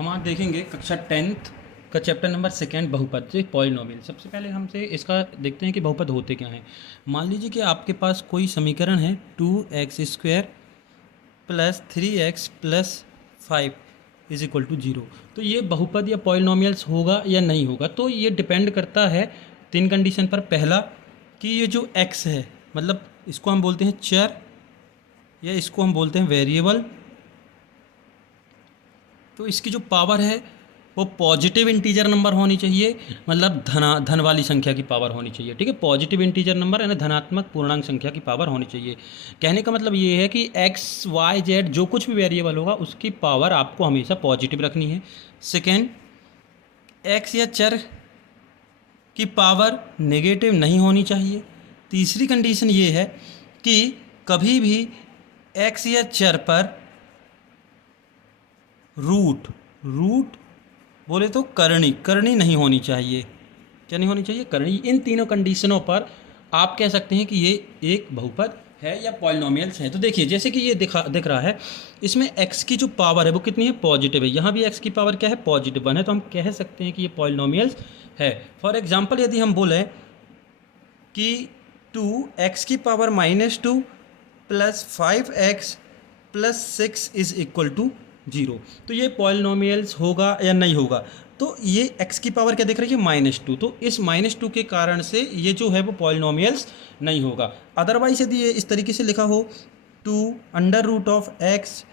हम आज देखेंगे कक्षा 10th का चैप्टर नंबर 2 बहुपद से पॉलिनोमियल। सबसे पहले हमसे इसका देखते हैं कि बहुपद होते क्या हैं। मान लीजिए कि आपके पास कोई समीकरण है 2x² plus 3x plus 5 is equal to 0। तो ये बहुपद या पॉलिनोमियल्स होगा या नहीं होगा, तो ये डिपेंड करता है 3 कंडीशन पर। पहला कि ये जो x है, मतलब इसको हम बोलते हैं चर या इसको हम बोलते हैं वेरिएबल, तो इसकी जो पावर है वो पॉजिटिव इंटीजर नंबर होनी चाहिए, मतलब धन वाली संख्या की पावर होनी चाहिए। ठीक है, पॉजिटिव इंटीजर नंबर यानी धनात्मक पूर्णांक संख्या की पावर होनी चाहिए। कहने का मतलब ये है कि एक्स वाई जेड जो कुछ भी वेरिएबल होगा उसकी पावर आपको हमेशा पॉजिटिव रखनी है। सेकेंड, एक्स या चर की पावर नेगेटिव नहीं होनी चाहिए। तीसरी कंडीशन ये है कि कभी भी एक्स या चर पर रूट बोले तो करनी नहीं होनी चाहिए। क्या नहीं होनी चाहिए? करनी। इन तीनों कंडीशनों पर आप कह सकते हैं कि ये एक बहुपद है या पॉलिनोमियल्स है। तो देखिए, जैसे कि ये दिख रहा है, इसमें x की जो पावर है वो कितनी है? पॉजिटिव है। यहाँ भी x की पावर क्या है? पॉजिटिव 1 है। तो हम कह सकते हैं कि ये पॉलिनोमियल्स है। फॉर एग्जाम्पल यदि हम बोलें कि 2x की power -2 plus 5x plus 6 is equal to 0, तो ये पॉलिनोमियल्स होगा या नहीं होगा? तो ये x की पावर क्या दिख रही है? -2। तो इस -2 के कारण से ये जो है वो पॉलिनोमियल्स नहीं होगा। अदरवाइज यदि ये इस तरीके से लिखा हो 2√x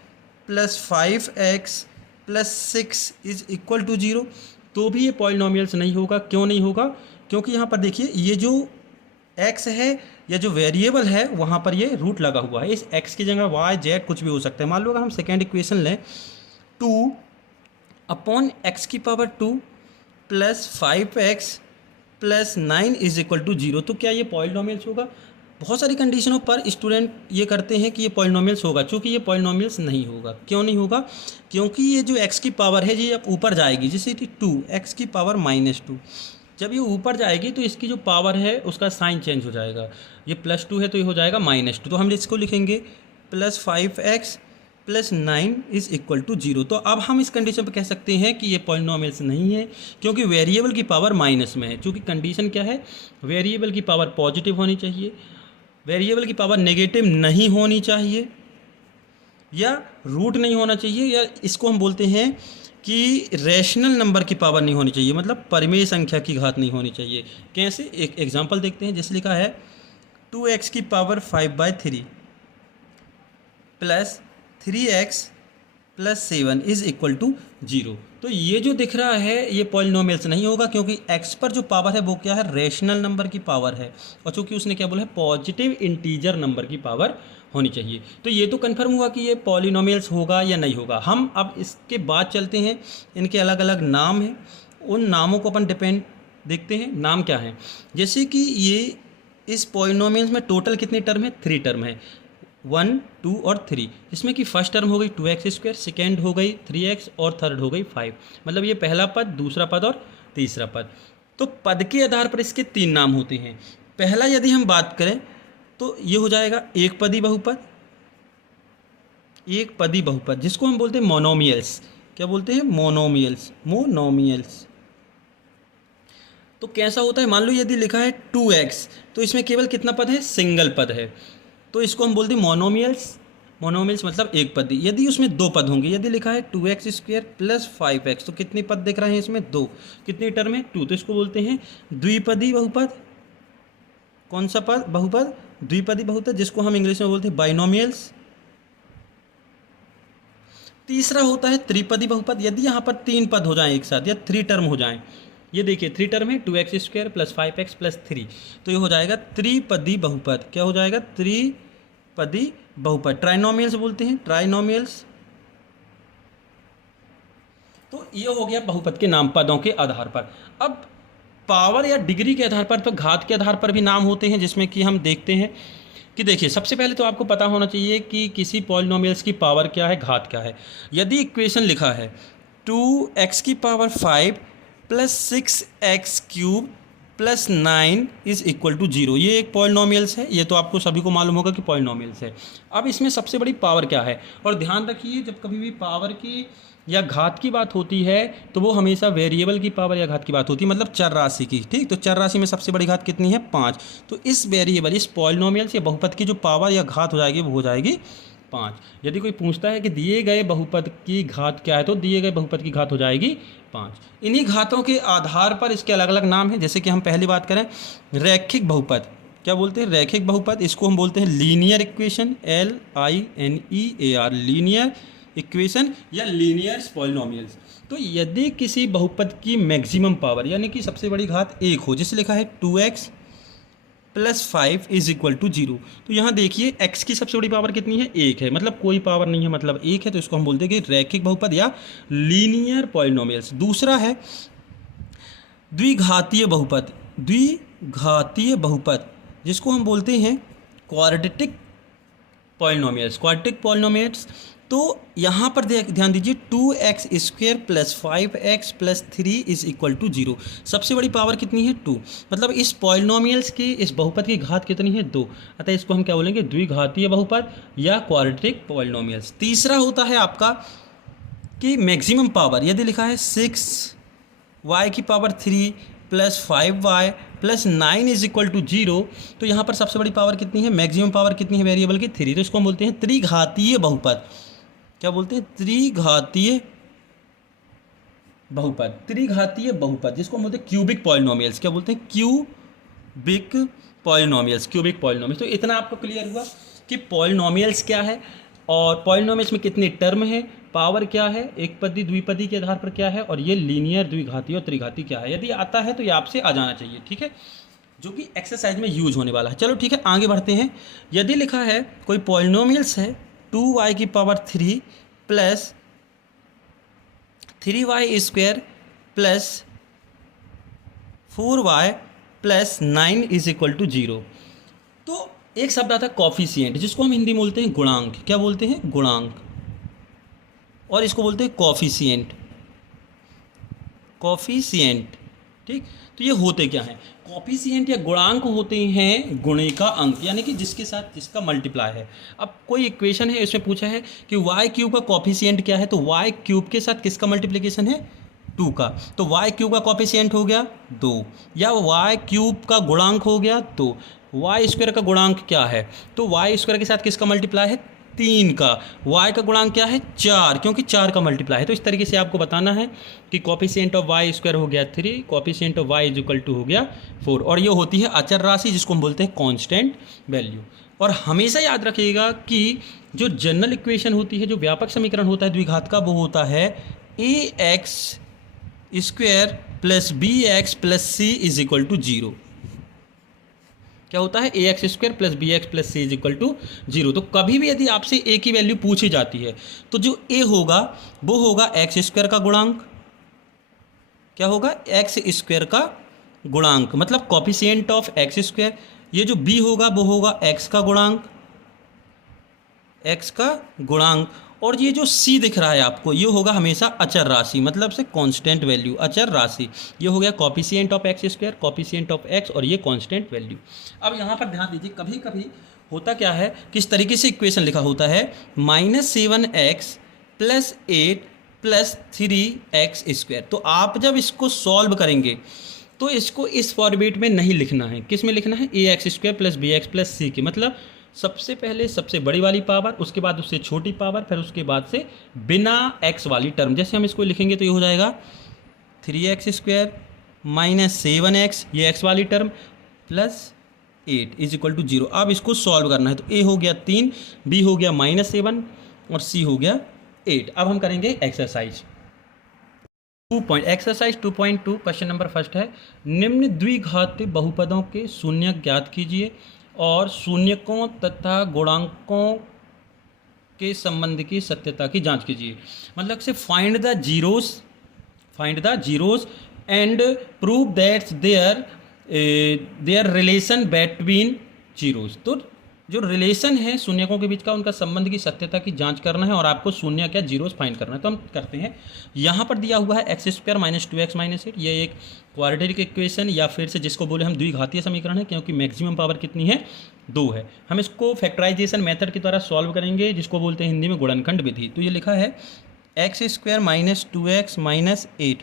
plus 5x plus 6 is equal to 0, तो भी ये पॉलिनोमियल्स नहीं होगा। क्यों नहीं होगा? क्योंकि यहाँ पर देखिए, ये जो x है या जो वेरिएबल है वहाँ पर ये रूट लगा हुआ है। इस x की जगह y z कुछ भी हो सकता है। मान लो अगर हम सेकेंड इक्वेशन लें 2/x की power 2 plus 5x plus 9 is equal to 0, तो क्या ये पॉलिनोमियल्स होगा? बहुत सारी कंडीशनों पर स्टूडेंट ये करते हैं कि ये पॉलिनोमियल्स होगा, चूँकि ये पॉलिनोमियल्स नहीं होगा। क्यों नहीं होगा? क्योंकि ये जो x की पावर है ये अब ऊपर जाएगी। जैसे 2x की पावर -2, जब ये ऊपर जाएगी तो इसकी जो पावर है उसका साइन चेंज हो जाएगा। ये +2 है तो ये हो जाएगा -2। तो हम इसको लिखेंगे plus 5x plus 9 is equal to 0। तो अब हम इस कंडीशन पर कह सकते हैं कि ये पॉलिनोमियल्स नहीं है, क्योंकि वेरिएबल की पावर माइनस में है। क्योंकि कंडीशन क्या है? वेरिएबल की पावर पॉजिटिव होनी चाहिए, वेरिएबल की पावर नेगेटिव नहीं होनी चाहिए, या रूट नहीं होना चाहिए, या इसको हम बोलते हैं कि रेशनल नंबर की पावर नहीं होनी चाहिए, मतलब परिमेय संख्या की घात नहीं होनी चाहिए। कैसे? एक एग्जांपल देखते हैं। जैसे लिखा है 2x की power 5/3 plus 3x plus 7 is equal to 0। तो ये जो दिख रहा है ये पॉलिनोमियल्स नहीं होगा, क्योंकि x पर जो पावर है वो क्या है? रेशनल नंबर की पावर है। और चूंकि उसने क्या बोला है? पॉजिटिव इंटीजर नंबर की पावर होनी चाहिए। तो ये तो कन्फर्म हुआ कि ये पॉलिनोमियल्स होगा या नहीं होगा। हम अब इसके बाद चलते हैं, इनके अलग अलग नाम हैं, उन नामों को अपन डिपेंड देखते हैं। नाम क्या है? जैसे कि ये इस पॉलिनोमियल्स में टोटल कितने टर्म है? 3 टर्म है, 1, 2 और 3। जिसमें कि फर्स्ट टर्म हो गई 2x², सेकेंड हो गई 3x और थर्ड हो गई 5। मतलब ये पहला पद, दूसरा पद और तीसरा पद। तो पद के आधार पर इसके 3 नाम होते हैं। पहला यदि हम बात करें तो ये हो जाएगा एक पदी बहुपद, एक पदी बहुपद, जिसको हम बोलते हैं मोनोमियल्स। क्या बोलते हैं? मोनोमियल्स। तो कैसा होता है? मान लो यदि लिखा है 2x, तो इसमें केवल कितना पद है? सिंगल पद है, तो इसको हम बोलते हैं मोनोमियल्स मतलब एक पदी। यदि उसमें 2 पद होंगे, यदि लिखा है 2x² प्लस 5x, तो कितने पद दिख रहे हैं इसमें? 2। कितनी टर्म है? 2। तो इसको बोलते हैं द्विपदी बहुपद। कौन सा पद? बहुपद, द्विपदी बहुपद, जिसको हम इंग्लिश में बोलते हैं बाइनोमियल्स। तीसरा होता है त्रिपदी बहुपद। यदि यहाँ पर 3 पद हो जाएं एक साथ, या 3 टर्म हो जाएं, ये देखिए 3 टर्म है 2x² प्लस 5x प्लस 3, तो ये हो जाएगा त्रिपदी बहुपद। क्या हो जाएगा? त्रिपदी बहुपद। ट्राइनोमियल्स बोलते हैं, ट्राइनोमियल्स। तो ये हो गया बहुपद के नाम पदों के आधार पर। अब पावर या डिग्री के आधार पर, तो घात के आधार पर भी नाम होते हैं, जिसमें कि हम देखते हैं कि देखिए, सबसे पहले तो आपको पता होना चाहिए कि किसी पॉलिनोमियल्स की पावर क्या है, घात क्या है। यदि इक्वेशन लिखा है 2x की power 5 plus 6x³ plus 9 is equal to 0। ये एक पॉलिनोमियल्स है, ये तो आपको सभी को मालूम होगा कि पॉलिनोमियल्स है। अब इसमें सबसे बड़ी पावर क्या है, और ध्यान रखिए जब कभी भी पावर की या घात की बात होती है तो वो हमेशा वेरिएबल की पावर या घात की बात होती है, मतलब चर राशि की। ठीक, तो चर राशि में सबसे बड़ी घात कितनी है, 5। तो इस वेरिएबल, इस पॉलिनोमियल्स या बहुपद की जो पावर या घात हो जाएगी वो हो जाएगी 5। यदि कोई पूछता है कि दिए गए बहुपद की घात क्या है, तो दिए गए बहुपद की घात हो जाएगी 5। इन्हीं घातों के आधार पर इसके अलग अलग नाम हैं। जैसे कि हम पहली बात करें, रैखिक बहुपद, क्या बोलते हैं, रैखिक बहुपद। इसको हम बोलते हैं linear equation, LINEAR, linear equation या लीनियर पॉलिनोमियल्स। तो यदि किसी बहुपद की मैक्सिमम पावर यानी कि सबसे बड़ी घात 1 हो, जैसे लिखा है 2x plus 5 is equal to 0, तो यहाँ देखिए x की सबसे बड़ी पावर कितनी है, 1 है, मतलब कोई पावर नहीं है, मतलब 1 है, तो इसको हम बोलते हैं कि रैखिक बहुपद या लीनियर पॉलिनोमियल्स। दूसरा है द्विघातीय बहुपद, द्विघातीय बहुपद जिसको हम बोलते हैं क्वाड्रेटिक पॉलिनोमियल्स, क्वाड्रेटिक पॉलिनोमियल्स। तो यहाँ पर ध्यान दीजिए 2x square plus 5x plus 3 is equal to 0। सबसे बड़ी पावर कितनी है, 2, मतलब इस पॉलिनोमियल्स की, इस बहुपद की घात कितनी है, 2। अतः इसको हम क्या बोलेंगे, द्विघातीय बहुपद या क्वाड्रेटिक पॉलिनोमियल्स। तीसरा होता है आपका कि मैक्सिमम पावर, यदि लिखा है 6y की power 3 plus 5y plus 9 is equal to 0, तो यहाँ पर सबसे बड़ी पावर कितनी है, मैक्सिमम पावर कितनी है वेरिएबल की, 3। तो इसको हम बोलते हैं त्रिघातीय बहुपद। क्या बोलते हैं, त्रिघातीय बहुपद, त्रिघातीय बहुपद जिसको हम बोलते हैं क्यूबिक पॉलिनोमियल्स। क्या बोलते हैं, क्यूबिक पॉलिनोमियल्स, क्यूबिक पॉलिनोमियल्स। तो इतना आपको क्लियर हुआ कि पॉलिनोमियल्स क्या है और पॉलिनोमियल्स में कितने टर्म है, पावर क्या है, एक पदी द्विपदी के आधार पर क्या है, और ये लीनियर, द्विघाती और त्रिघाती क्या है। यदि आता है तो ये आपसे आ जाना चाहिए, ठीक है, जो कि एक्सरसाइज में यूज होने वाला है। चलो ठीक है, आगे बढ़ते हैं। यदि लिखा है कोई पॉलिनोमियल्स है 2y की power 3 plus 3y square plus 4y plus 9 is equal to 0, तो एक शब्द आता है कॉफिशिएंट, जिसको हम हिंदी में बोलते हैं गुणांक। क्या बोलते हैं, गुणांक, और इसको बोलते हैं कॉफिशिएंट, कॉफिशिएंट। ठीक, तो ये होते क्या हैं, कॉफिशिएंट या गुणांक होते हैं गुणे का अंक, यानी कि जिसके साथ जिसका मल्टीप्लाई है। अब कोई इक्वेशन है, इसमें पूछा है कि वाई क्यूब का कॉफिशिएंट क्या है, तो वाई क्यूब के साथ किसका मल्टीप्लिकेशन है, 2 का, तो वाई क्यूब का कॉफिशिएंट हो गया 2, या वाई क्यूब का गुणांक हो गया 2। वाई स्क्वायर का गुणांक क्या है, तो वाई स्क्वायर के साथ किसका मल्टीप्लाई है, 3 का। y का गुणांक क्या है, 4, क्योंकि 4 का मल्टीप्लाई है। तो इस तरीके से आपको बताना है कि कॉफिशिएंट ऑफ y स्क्वायर हो गया 3, coefficient of y is equal to हो गया 4, और ये होती है अचर राशि जिसको हम बोलते हैं कांस्टेंट वैल्यू। और हमेशा याद रखिएगा कि जो जनरल इक्वेशन होती है, जो व्यापक समीकरण होता है द्विघात का, वो होता है ax square plus bx plus c is equal to 0। क्या होता है, ax square plus B x plus c is equal to 0। तो कभी भी यदि आपसे a की वैल्यू पूछी जाती है तो जो a होगा वो होगा एक्स स्क्वायर का गुणांक। क्या होगा, एक्स स्क्वायर का गुणांक, मतलब कॉफिशिएंट ऑफ एक्स स्क्वायर। ये जो b होगा वो होगा x का गुणांक, x का गुणांक, और ये जो c दिख रहा है आपको, ये होगा हमेशा अचर राशि, मतलब से कांस्टेंट वैल्यू, अचर राशि। ये हो गया coefficient of x square, coefficient of x, और ये कांस्टेंट वैल्यू। अब यहाँ पर ध्यान दीजिए, कभी कभी होता क्या है, किस तरीके से इक्वेशन लिखा होता है, -7x plus 8 plus 3x square. तो आप जब इसको सॉल्व करेंगे तो इसको इस फॉर्मेट में नहीं लिखना है, किस में लिखना है, ax square plus B x plus C की, मतलब सबसे पहले सबसे बड़ी वाली पावर, उसके बाद उससे छोटी पावर, फिर उसके बाद से बिना x वाली टर्म। जैसे हम इसको लिखेंगे तो ये हो जाएगा 3x स्क्वायर माइनस 7x, ये x वाली term, plus 8 is equal to 0। अब इसको सॉल्व करना है, तो a हो गया 3, b हो गया -7 और c हो गया 8। अब हम करेंगे exercise exercise 2.2। Question number first है, निम्न द्विघात बहुपदों के शून्य ज्ञात कीजिए और शून्यकों तथा गुणांकों के संबंध की सत्यता की जांच कीजिए। मतलब से find the zeros and prove that there relation between zeros. तो जो रिलेशन है शून्यकों के बीच का, उनका संबंध की सत्यता की जांच करना है और आपको शून्य क्या जीरोस फाइंड करना है। तो हम करते हैं। यहाँ पर दिया हुआ है x square minus 2x minus 8, ये एक क्वाड्रेटिक इक्वेशन या फिर से जिसको बोले हम द्विघातीय समीकरण है, क्योंकि मैक्सिमम पावर कितनी है 2 है। हम इसको फैक्टराइजेशन मेथड के द्वारा सॉल्व करेंगे, जिसको बोलते हैं हिंदी में गुणनखंड विधि। तो ये लिखा है x square minus 2x minus 8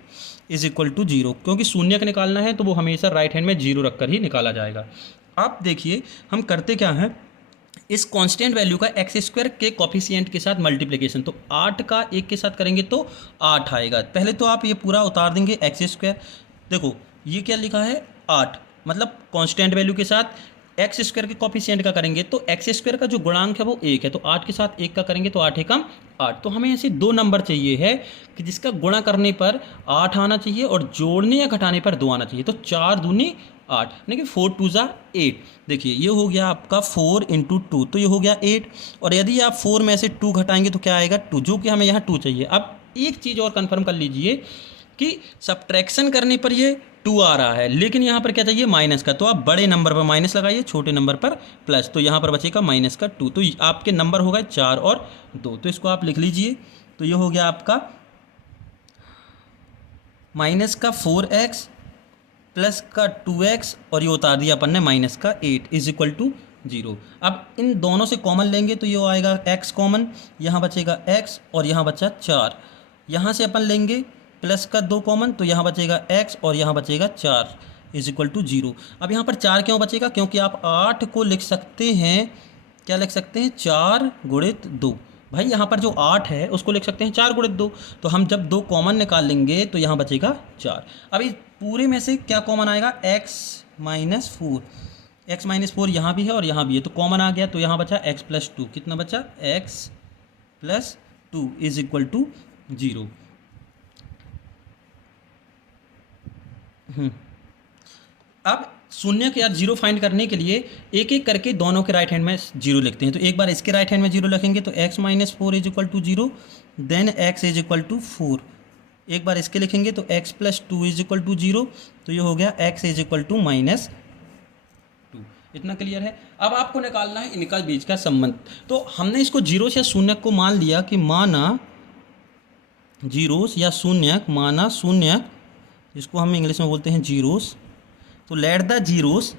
is equal to 0, क्योंकि शून्य का निकालना है तो वो हमेशा राइट हैंड में 0 रखकर ही निकाला जाएगा। आप देखिए हम करते क्या हैं, इस कांस्टेंट वैल्यू का एक्स स्क्वायर के कोफिशिएंट के साथ मल्टीप्लिकेशन, तो 8 का 1 के साथ करेंगे तो 8 आएगा। पहले तो आप ये पूरा उतार देंगे एक्स स्क्वायर, देखो ये क्या लिखा है 8, मतलब कांस्टेंट वैल्यू के साथ एक्स स्क्वायर के कोफिशिएंट का करेंगे तो एक्स स्क्वायर का जो गुणांक है वो 1 है, तो 8 के साथ 1 का करेंगे तो 8 एकम 8। तो हमें ऐसे दो नंबर चाहिए है कि जिसका गुणा करने पर 8 आना चाहिए और जोड़ने या घटाने पर 2 आना चाहिए। तो 4 दूनी 8, यानी कि 4 2 जा 8। देखिए ये हो गया आपका 4 इंटू 2, तो ये हो गया 8, और यदि आप 4 में से 2 घटाएंगे तो क्या आएगा 2, जो कि हमें यहाँ 2 चाहिए। अब एक चीज़ और कंफर्म कर लीजिए कि सब्ट्रैक्शन करने पर ये 2 आ रहा है, लेकिन यहाँ पर क्या चाहिए माइनस का, तो आप बड़े नंबर पर माइनस लगाइए, छोटे नंबर पर प्लस, तो यहाँ पर बचेगा माइनस का 2। तो आपके नंबर हो गए 4 और 2, तो इसको आप लिख लीजिए। तो ये हो गया आपका माइनस का 4x प्लस का 2x और ये उतार दिया अपन ने माइनस का 8 इज इक्वल टू 0। अब इन दोनों से कॉमन लेंगे तो ये आएगा x कॉमन, यहाँ बचेगा x और यहाँ बचा 4। यहाँ से अपन लेंगे प्लस का 2 कॉमन, तो यहाँ बचेगा x और यहाँ बचेगा 4 इज इक्वल टू 0। अब यहाँ पर 4 क्यों बचेगा, क्योंकि आप 8 को लिख सकते हैं, क्या लिख सकते हैं 4 गुणित 2। भाई यहाँ पर जो 8 है उसको लिख सकते हैं 4 गुणित 2, तो हम जब 2 कॉमन निकाल लेंगे तो यहाँ बचेगा 4। अब इस पूरे में से क्या कॉमन आएगा x माइनस 4, एक्स माइनस 4 यहाँ भी है और यहाँ भी है, तो कॉमन आ गया, तो यहाँ बचा x प्लस 2, कितना बचा x plus 2 is equal to 0। अब शून्य के यार 0 फाइंड करने के लिए एक एक करके दोनों के राइट हैंड में 0 लिखते हैं। तो एक बार इसके राइट हैंड में 0 लिखेंगे तो x minus 4 is equal to 0, then x is equal to 4। एक बार इसके लिखेंगे तो x plus 2 is equal to 0, तो ये हो गया x is equal to minus 2। इतना क्लियर है। अब आपको निकालना है इनका बीच का संबंध। तो हमने इसको जीरोस या शून्यक को मान लिया कि माना जीरोस या शून्यक, माना शून्यक, जिसको हम इंग्लिश में बोलते हैं जीरोस। तो let the zeros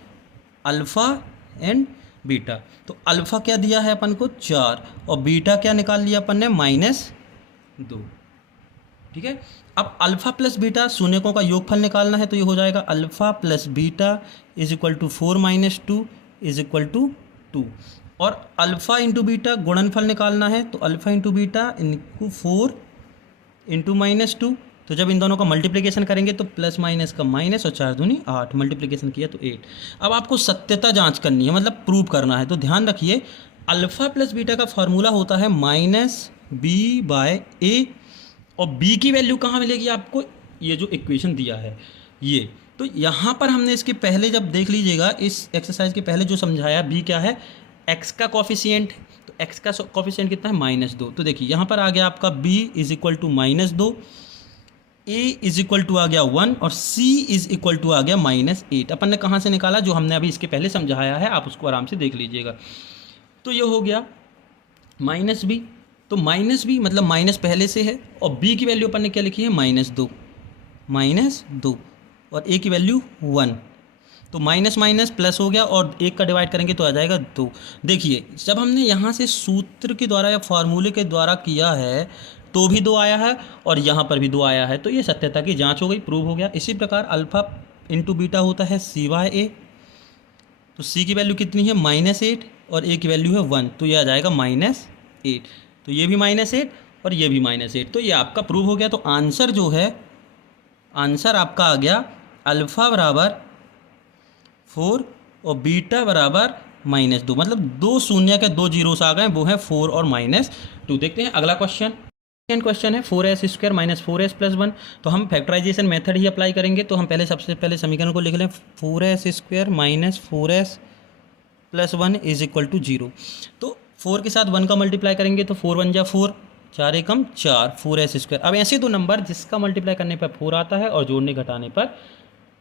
alpha and beta. तो अल्फ़ा क्या दिया है अपन को 4 और बीटा क्या निकाल लिया अपन ने -2। ठीक है। अब अल्फ़ा प्लस बीटा शून्यकों का योगफल निकालना है, तो ये हो जाएगा alpha plus beta is equal to 4 minus 2 is equal to 2। और अल्फ़ा इंटू बीटा गुणनफल निकालना है, तो अल्फ़ा इंटू बीटा इनको 4 इंटू -2, तो जब इन दोनों का मल्टीप्लिकेशन करेंगे तो प्लस माइनस का माइनस और 4 दूनी 8, मल्टीप्लिकेशन किया तो 8। अब आपको सत्यता जांच करनी है, मतलब प्रूव करना है। तो ध्यान रखिए अल्फ़ा प्लस बीटा का फार्मूला होता है -b/a, और b की वैल्यू कहाँ मिलेगी आपको, ये जो इक्वेशन दिया है ये। तो यहाँ पर हमने इसके पहले जब देख लीजिएगा, इस एक्सरसाइज के पहले जो समझाया, b क्या है x का कॉफिशिएंट, तो x का कॉफिशिएंट कितना है -2। तो देखिए यहाँ पर आ गया आपका b is equal to -2, a is equal to आ गया 1 और c इज इक्वल टू आ गया -8। अपन ने कहाँ से निकाला, जो हमने अभी इसके पहले समझाया है, आप उसको आराम से देख लीजिएगा। तो ये हो गया -b, तो -b मतलब माइनस पहले से है, और b की वैल्यू अपन ने क्या लिखी है -2 और a की वैल्यू 1, तो माइनस माइनस प्लस हो गया और 1 का डिवाइड करेंगे तो आ जाएगा 2। देखिए जब हमने यहाँ से सूत्र के द्वारा या फार्मूले के द्वारा किया है तो भी 2 आया है और यहाँ पर भी 2 आया है, तो ये सत्यता की जांच हो गई, प्रूव हो गया। इसी प्रकार अल्फ़ा इंटू बीटा होता है c/a, तो c की वैल्यू कितनी है -8 और a की वैल्यू है 1, तो ये आ जाएगा -8, तो ये भी -8 और ये भी -8, तो ये आपका प्रूव हो गया। तो आंसर जो है, आंसर आपका आ गया अल्फ़ा बराबर 4 और बीटा बराबर -2, मतलब 2 शून्य के 2 जीरोस आ गए, वो है 4 और -2। देखते हैं अगला क्वेश्चन। सेकेंड क्वेश्चन है 4s² - 4s + 1। तो हम फैक्टराइजेशन मेथड ही अप्लाई करेंगे। तो हम सबसे पहले समीकरण को लिख लें, 4s² - 4s + 1 is equal to 0। तो 4 के साथ 1 का मल्टीप्लाई करेंगे तो 4 1 जा 4, 4 एकम 4, 4s²। अब ऐसे दो नंबर जिसका मल्टीप्लाई करने पर 4 आता है और जोड़ने घटाने पर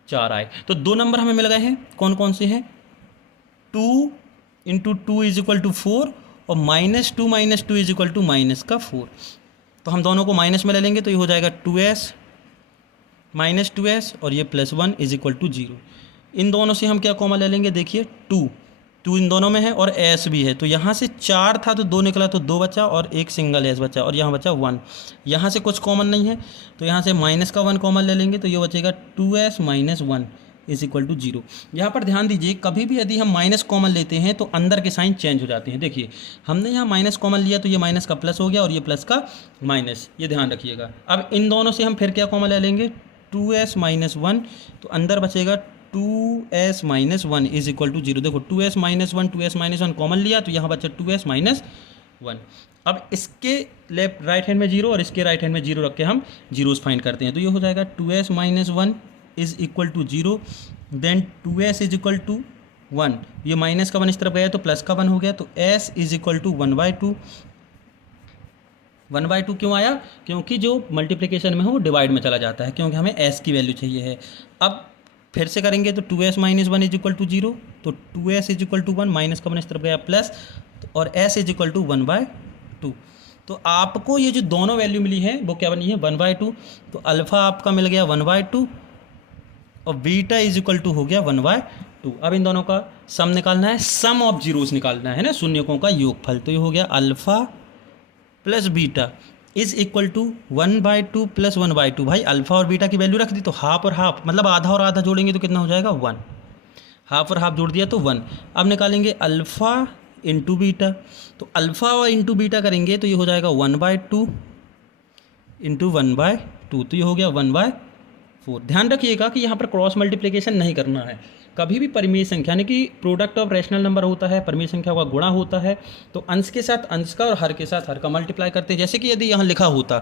4 आए, तो 2 नंबर हमें मिल गए हैं। कौन कौन से हैं, 2 into two is equal to 4 और minus two is equal to minus का 4। तो हम दोनों को माइनस में ले लेंगे तो ये हो जाएगा 2s माइनस 2s और ये +1 इज इक्वल टू 0। इन दोनों से हम क्या कॉमन ले लेंगे, देखिए 2 इन दोनों में है और s भी है, तो यहाँ से 4 था तो 2 निकला तो 2 बचा और एक सिंगल s बचा और यहाँ बचा 1। यहाँ से कुछ कॉमन नहीं है तो यहाँ से माइनस का 1 कॉमन ले लेंगे तो ये बचेगा 2s minus 1 is equal to 0। यहाँ पर ध्यान दीजिए, कभी भी यदि हम माइनस कॉमन लेते हैं तो अंदर के साइन चेंज हो जाते हैं। देखिए हमने यहाँ माइनस कॉमन लिया तो ये माइनस का प्लस हो गया और ये प्लस का माइनस, ये ध्यान रखिएगा। अब इन दोनों से हम फिर क्या कॉमन ले लेंगे, 2s माइनस 1, तो अंदर बचेगा 2s minus 1 is equal to 0। देखो 2s माइनस 1 कॉमन लिया तो यहाँ बचा 2s माइनस 1। अब इसके लेफ्ट राइट हैंड में 0 और इसके राइट हैंड में 0 रख के हम जीरोस फाइंड करते हैं, तो ये हो जाएगा 2s minus 1 is equal to 0, then 2s is equal to 1। ये माइनस का 1 इस तरफ गया तो प्लस का 1 हो गया, तो s इज इक्वल टू 1/2। 1/2 क्यों आया, क्योंकि जो मल्टीप्लिकेशन में हो वो डिवाइड में चला जाता है, क्योंकि हमें s की वैल्यू चाहिए है। अब फिर से करेंगे तो 2s minus 1 is equal to 0, तो 2s is equal to 1, minus का 1 इस तरफ गया प्लस, और s इज इक्वल टू 1/2। तो आपको ये जो दोनों वैल्यू मिली है वो क्या बनी है, 1/2। तो अल्फ़ा आपका मिल गया 1/2 और बीटा इज इक्वल टू हो गया 1/2। अब इन दोनों का सम निकालना है, सम ऑफ जीरोस निकालना है ना, शून्यकों का योगफल। तो ये हो गया alpha plus beta is equal to 1/2 plus 1/2। भाई अल्फ़ा और बीटा की वैल्यू रख दी तो हाफ और हाफ, मतलब आधा और आधा जोड़ेंगे तो कितना हो जाएगा 1। हाफ और हाफ जोड़ दिया तो 1। अब निकालेंगे अल्फ़ा इंटू बीटा, तो अल्फ़ा और इंटू बीटा करेंगे तो ये हो जाएगा 1/2 इंटू 1/2, तो ये हो गया 1/4। ध्यान रखिएगा कि यहाँ पर क्रॉस मल्टीप्लिकेशन नहीं करना है। कभी भी परिमेय संख्या यानी कि प्रोडक्ट ऑफ रैशनल नंबर होता है, परिमेय संख्या का गुणा होता है, तो अंश के साथ अंश का और हर के साथ हर का मल्टीप्लाई करते हैं। जैसे कि यदि यहाँ लिखा होता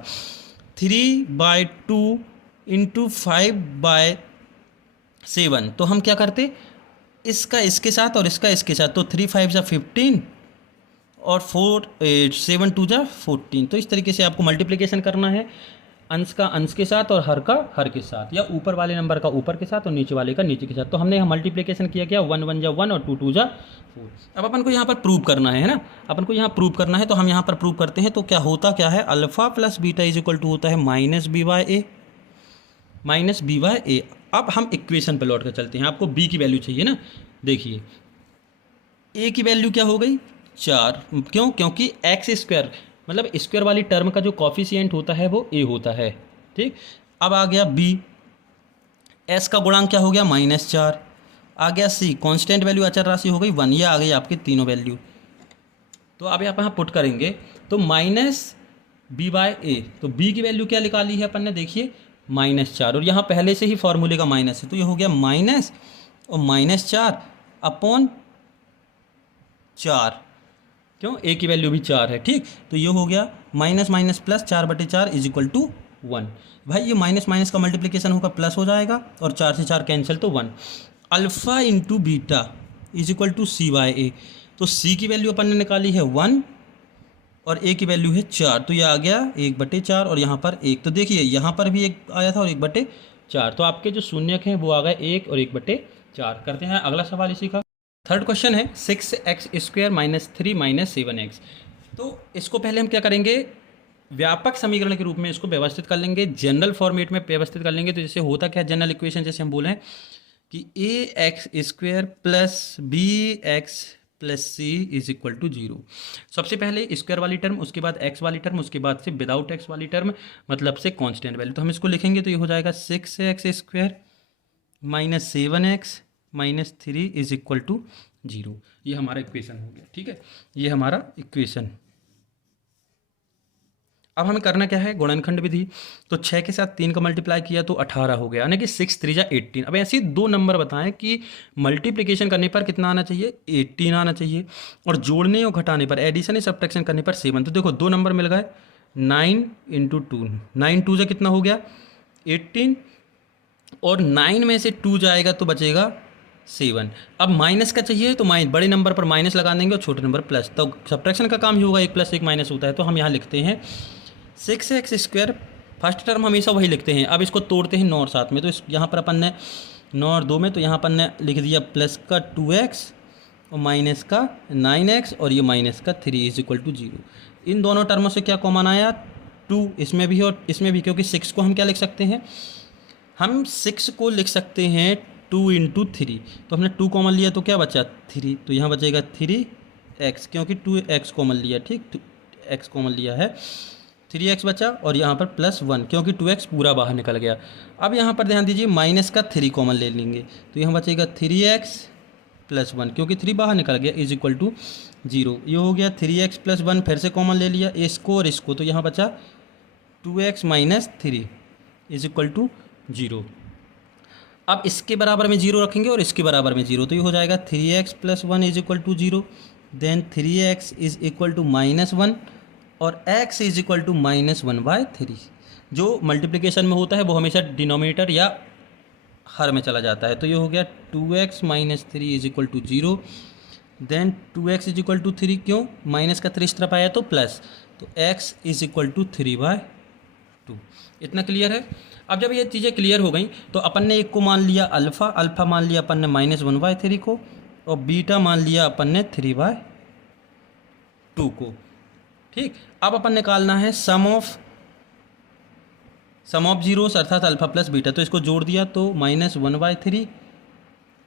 3/2 इंटू 5/7, तो हम क्या करते, इसका इसके साथ और इसका इसके साथ, तो 3 5 15 और 7 2 14। तो इस तरीके से आपको मल्टीप्लिकेशन करना है, अंश का अंश के साथ और हर का हर के साथ, या ऊपर वाले नंबर का ऊपर के साथ और नीचे वाले का नीचे के साथ। तो हमने यहाँ मल्टीप्लिकेशन किया क्या, 1 1 1 और 2 2 4। अब अपन को यहाँ पर प्रूव करना है ना, अपन को यहाँ प्रूव करना है, तो हम यहाँ पर प्रूव करते हैं। तो क्या होता क्या है, alpha plus beta is equal to होता है माइनस बी बाई ए। अब हम इक्वेशन पर लौट कर चलते हैं, आपको b की वैल्यू चाहिए ना। देखिए a की वैल्यू क्या हो गई 4, क्यों, क्योंकि एक्स स्क्वायर मतलब स्क्वायर वाली टर्म का जो कॉफिशिएंट होता है वो a होता है, ठीक। अब आ गया b, s का गुणांक क्या हो गया -4, आ गया c कांस्टेंट वैल्यू अचर राशि हो गई 1, ये आ गई आपकी तीनों वैल्यू। तो अब आप यहाँ पुट करेंगे तो -b/a, तो b की वैल्यू क्या निकाली है अपन ने, देखिए -4, और यहाँ पहले से ही फॉर्मूले का माइनस है, तो ये हो गया माइनस और -4 अपॉन 4, क्यों, a की वैल्यू भी 4 है, ठीक। तो ये हो गया minus minus plus 4/4 is equal to 1। भाई ये माइनस माइनस का मल्टीप्लिकेशन होगा प्लस हो जाएगा और 4 से 4 कैंसिल तो 1। Alpha into beta is equal to c/a, तो c की वैल्यू अपन ने निकाली है 1 और a की वैल्यू है 4, तो ये आ गया 1/4 और यहाँ पर 1। तो देखिए यहाँ पर भी 1 आया था और 1/4, तो आपके जो शून्यक हैं वो आ गए 1 और 1/4। करते हैं अगला सवाल इसी का। थर्ड क्वेश्चन है 6x² - 3 - 7x। तो इसको पहले हम क्या करेंगे, व्यापक समीकरण के रूप में इसको व्यवस्थित कर लेंगे, जनरल फॉर्मेट में व्यवस्थित कर लेंगे। तो जैसे होता क्या, जनरल इक्वेशन जैसे हम बोलें कि ax² + bx + c is equal to 0। सबसे पहले स्क्वायर वाली टर्म, उसके बाद x वाली टर्म, उसके बाद से विदाउट x वाली टर्म, मतलब से कांस्टेंट वैल्यू। तो हम इसको लिखेंगे तो ये हो जाएगा 6x² - 7x - 3 is equal to 0। ये हमारा इक्वेशन हो गया, ठीक है, ये हमारा इक्वेशन। अब हमें करना क्या है, गुणनखंड विधि। तो 6 के साथ 3 का मल्टीप्लाई किया तो 18 हो गया, यानी कि 6 3 = 18। अब ऐसे दो नंबर बताएं कि मल्टीप्लिकेशन करने पर कितना आना चाहिए, 18 आना चाहिए, और जोड़ने और घटाने पर, एडिशन या सब्ट्रैक्शन करने पर 7। तो देखो दो नंबर मिल गए, 9 × 2, 9 2 से कितना हो गया 18, और 9 में से 2 जाएगा तो बचेगा 7। अब माइनस का चाहिए तो बड़े नंबर पर माइनस लगा देंगे और छोटे नंबर प्लस, तो सब्ट्रैक्शन का काम ही होगा, 1 + 1 - होता है। तो हम यहाँ लिखते हैं 6x², फर्स्ट टर्म हमेशा वही लिखते हैं। अब इसको तोड़ते हैं 9 और 7 में, तो यहाँ पर अपन ने 9 और 2 में, तो यहाँ अपन ने लिख दिया प्लस का 2x और माइनस का 9x और ये माइनस का 3 इज इक्वल टू 0। इन दोनों टर्मों से क्या कॉमन आया? 2 इसमें भी और इसमें भी, क्योंकि 6 को हम क्या लिख सकते हैं? हम 6 को लिख सकते हैं 2 इंटू 3। तो हमने 2 कॉमन लिया तो क्या बचा? 3। तो यहाँ बचेगा 3x, क्योंकि 2x कॉमन लिया, ठीक, 2x कॉमन लिया है, 3x बचा, और यहाँ पर +1 क्योंकि 2x पूरा बाहर निकल गया। अब यहाँ पर ध्यान दीजिए माइनस का 3 कॉमन ले लेंगे तो यहाँ बचेगा 3x + 1, क्योंकि 3 बाहर निकल गया, इज इक्वल टू 0। ये हो गया 3x + 1, फिर से कॉमन ले लिया इसको और इसको, तो यहाँ बचा 2x - 3 इज इक्वल टू 0। अब इसके बराबर में 0 रखेंगे और इसके बराबर में 0, तो ये हो जाएगा 3x + 1 is equal to 0, then 3x is equal to -1 और x इज इक्वल टू -1/3। जो मल्टीप्लिकेशन में होता है वो हमेशा डिनोमिनेटर या हर में चला जाता है, तो ये हो गया 2x - 3 is equal to 0, then 2x is equal to 3, क्यों? माइनस का 3 इस तरफ आया तो प्लस, तो x इज इक्वल टू 3/2। इतना क्लियर है? अब जब ये चीज़ें क्लियर हो गई तो अपन ने एक को मान लिया अल्फ़ा मान लिया अपन ने -1/3 को, और बीटा मान लिया अपन ने 3/2 को, ठीक। अब अपन निकालना है सम ऑफ जीरोस अर्थात अल्फ़ा प्लस बीटा, तो इसको जोड़ दिया तो -1/3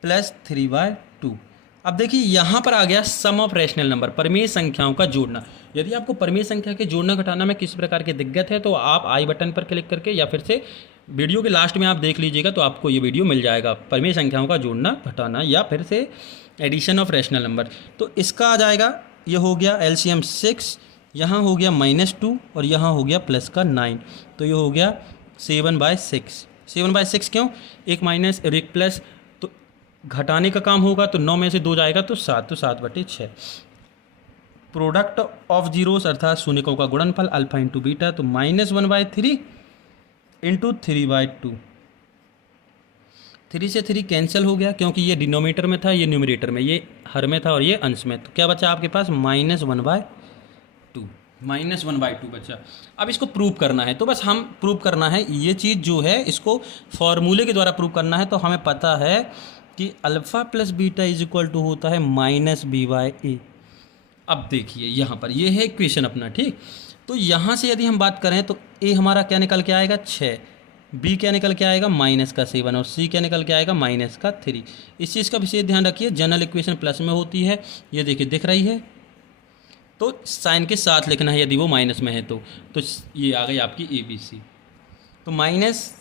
+ 3/2। अब देखिए यहाँ पर आ गया सम ऑफ रैशनल नंबर, परिमेय संख्याओं का जोड़ना। यदि आपको परिमेय संख्या के जोड़ना घटाना में किसी प्रकार की दिक्कत है तो आप आई बटन पर क्लिक करके या फिर से वीडियो के लास्ट में आप देख लीजिएगा, तो आपको ये वीडियो मिल जाएगा, परिमेय संख्याओं का जोड़ना घटाना या फिर से एडिशन ऑफ रैशनल नंबर। तो इसका आ जाएगा, ये हो गया एलसीएम 6, यहाँ हो गया -2 और यहाँ हो गया प्लस का 9, तो ये हो गया 7/6। 7/6 क्यों? एक माइनस और एक प्लस, तो घटाने का काम होगा तो 9 में से 2 जाएगा तो 7, तो 7/6। प्रोडक्ट ऑफ जीरोस अर्थात शून्यकों का गुणनफल अल्फा इंटू बीटा, तो -1/3 इंटू 3/2। 3 से 3 कैंसिल हो गया क्योंकि ये डिनोमिनेटर में था, ये न्यूमरेटर में, ये हर में था और ये अंश में, तो क्या बचा आपके पास? -1/2 बचा। अब इसको प्रूव करना है, तो बस हम प्रूव करना है ये चीज़ जो है, इसको फॉर्मूले के द्वारा प्रूव करना है। तो हमें पता है कि alpha plus beta is equal to होता है -b/a। अब देखिए यहाँ पर ये है इक्वेशन अपना, ठीक। तो यहाँ से यदि हम बात करें तो a हमारा क्या निकल के आएगा? 6, b क्या निकल के आएगा? -7 और c क्या निकल के आएगा? -3। इस चीज़ का विशेष ध्यान रखिए, जनरल इक्वेशन प्लस में होती है, ये देखिए दिख रही है, तो साइन के साथ लिखना है यदि वो माइनस में है तो ये आ गई आपकी ABC। तो माइनस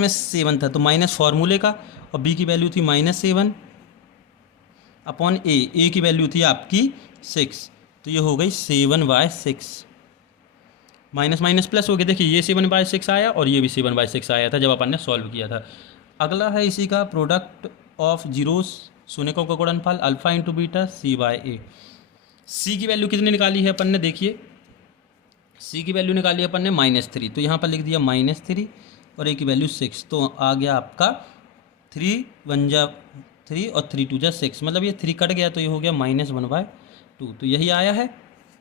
में 7 था तो माइनस फार्मूले का, और b की वैल्यू थी -7 अपॉन a की वैल्यू थी आपकी 6, तो ये हो गई 7/6। माइनस प्लस हो गया, देखिए ये 7/6 आया और ये भी 7/6 आया था जब अपन ने सॉल्व किया था। अगला है इसी का प्रोडक्ट ऑफ जीरोस, शून्यकों का गुणनफल alpha into beta c/a। c की वैल्यू कितनी निकाली है अपन ने? देखिए c की वैल्यू निकाली है अपन ने -3, तो यहाँ पर लिख दिया -3 और a की वैल्यू 6, तो आ गया आपका 3 1 जा 3 और 3 2 जा 6, मतलब ये 3 कट गया तो ये हो गया -1/2। तो यही आया है,